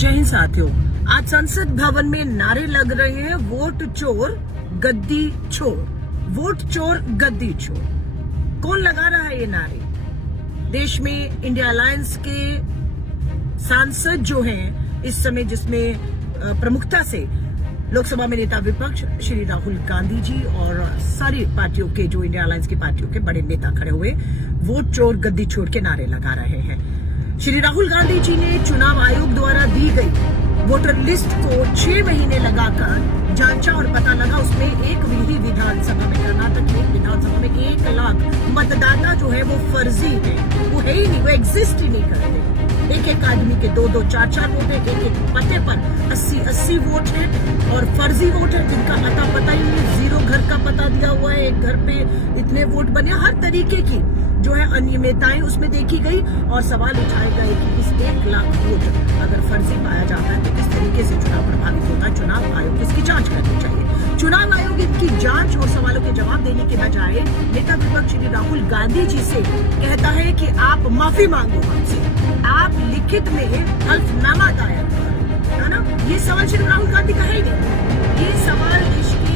जय हिंद साथियों, आज संसद भवन में नारे लग रहे हैं वोट चोर गद्दी छोड़, वोट चोर गद्दी छोड़। कौन लगा रहा है ये नारे? देश में इंडिया अलायंस के सांसद जो हैं इस समय, जिसमें प्रमुखता से लोकसभा में नेता विपक्ष श्री राहुल गांधी जी और सारी पार्टियों के, जो इंडिया अलायंस की पार्टियों के बड़े नेता खड़े हुए वोट चोर गद्दी छोड़ के नारे लगा रहे हैं। श्री राहुल गांधी जी ने चुनाव आयोग द्वारा दी गई वोटर लिस्ट को 6 महीने लगाकर जांचा और पता लगा उसमें एक भी विधानसभा में, कर्नाटक की विधानसभा में 1 लाख मतदाता जो है वो फर्जी है, वो है ही नहीं, वो एग्जिस्ट ही नहीं करते। एक आदमी के 2-2, 4-4 वोट है, एक पते पर 80-80 वोट है और फर्जी वोट है जिनका पता ही नहीं, 0 घर का पता दिया हुआ है, एक घर पे इतने वोट बने, हर तरीके की जो है अनियमितताएं उसमें देखी गई और सवाल उठाए गए कि इस 1 लाख वोट अगर फर्जी पाया जाता है तो किस तरीके से चुनाव प्रभावित होता है। चुनाव आयोग इसकी जांच करनी चाहिए। चुनाव आयोग इनकी जांच और सवालों के जवाब देने के बजाय नेता विपक्ष श्री राहुल गांधी जी से कहता है कि आप माफी मांगो हमसे, आप लिखित में हल्फनामा दायर करो, है ना। ये सवाल श्री राहुल गांधी का है ही नहीं। ये सवाल देश के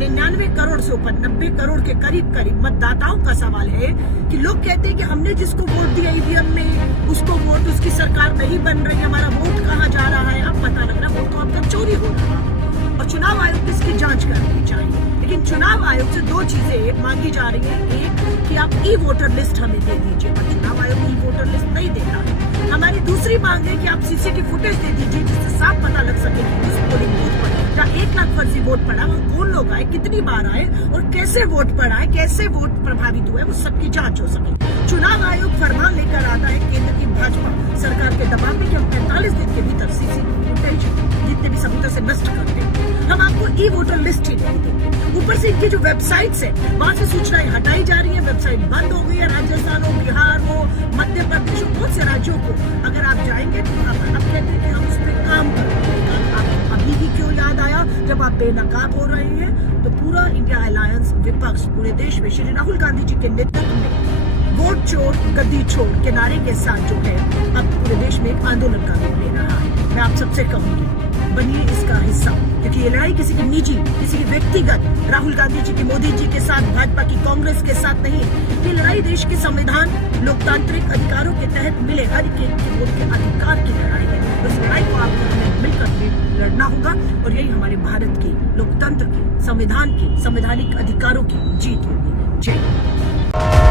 99 करोड़ से ऊपर 90 करोड़ के करीब मतदाताओं का सवाल है कि लोग कहते हैं कि हमने जिसको वोट दिया ईवीएम में उसको वोट, उसकी सरकार नहीं बन रही, हमारा वोट कहाँ जा रहा है। अब पता लग रहा है वोट तो अब तक चोरी हो रहा है और चुनाव आयोग की इसकी जांच करनी चाहिए। लेकिन चुनाव आयोग से 2 चीजें मांगी जा रही है, एक कि आप ई वोटर लिस्ट हमें दे दीजिए, पर चुनाव आयोग ई वोटर लिस्ट नहीं देता है। हमारी दूसरी मांग है कि आप सीसीटीवी फुटेज दे दीजिए जिससे साफ पता लग सके कि उस पोलिंग बूथ पर 1 लाख फर्जी वोट पड़ा, वो कौन लोग आए, कितनी बार आए और कैसे वोट पड़ा है, कैसे वोट प्रभावित हुए, वो सबकी जांच हो सके। चुनाव आयोग फरमान लेकर आता है केंद्र की भाजपा सरकार के दबाव में कि हम 45 दिन के भीतर सीसीटीवी फुटेज जितने भी सबूतों से नष्ट कर देंगे, हम आपको ई वोटर लिस्ट ही नहीं देंगे। ऊपर से इनकी जो वेबसाइट्स है वहां से सूचनाएं हटाई जा रही है, वेबसाइट बंद हो गई है। राजस्थान हो, बिहार हो, मध्य प्रदेश हो, बहुत से राज्यों को अगर आप जाएंगे तो वहां पर आप कहते हैं कि हम उस पर काम करेंगे। आप अभी भी क्यों याद आया जब आप बेनकाब हो रहे हैं? तो पूरा इंडिया अलायंस विपक्ष पूरे देश में श्री राहुल गांधी जी के नेतृत्व में वोट चोर गद्दी छोड़ के नारे के साथ जो है अब पूरे देश में एक आंदोलन का रूप ले रहा है। मैं आप सबसे कहूंगी बनिए इसका हिस्सा, क्योंकि ये लड़ाई किसी की निजी, किसी की व्यक्तिगत, राहुल गांधी जी की, मोदी जी के साथ, भाजपा की, कांग्रेस के साथ नहीं है। ये लड़ाई देश के संविधान, लोकतांत्रिक अधिकारों के तहत मिले हर एक के वोट के अधिकार की लड़ाई है। इस लड़ाई को आपको हमें मिलकर लड़ना होगा और यही हमारे भारत की लोकतंत्र की, संविधान की, संवैधानिक अधिकारों की जीत होगी। जय हिंद।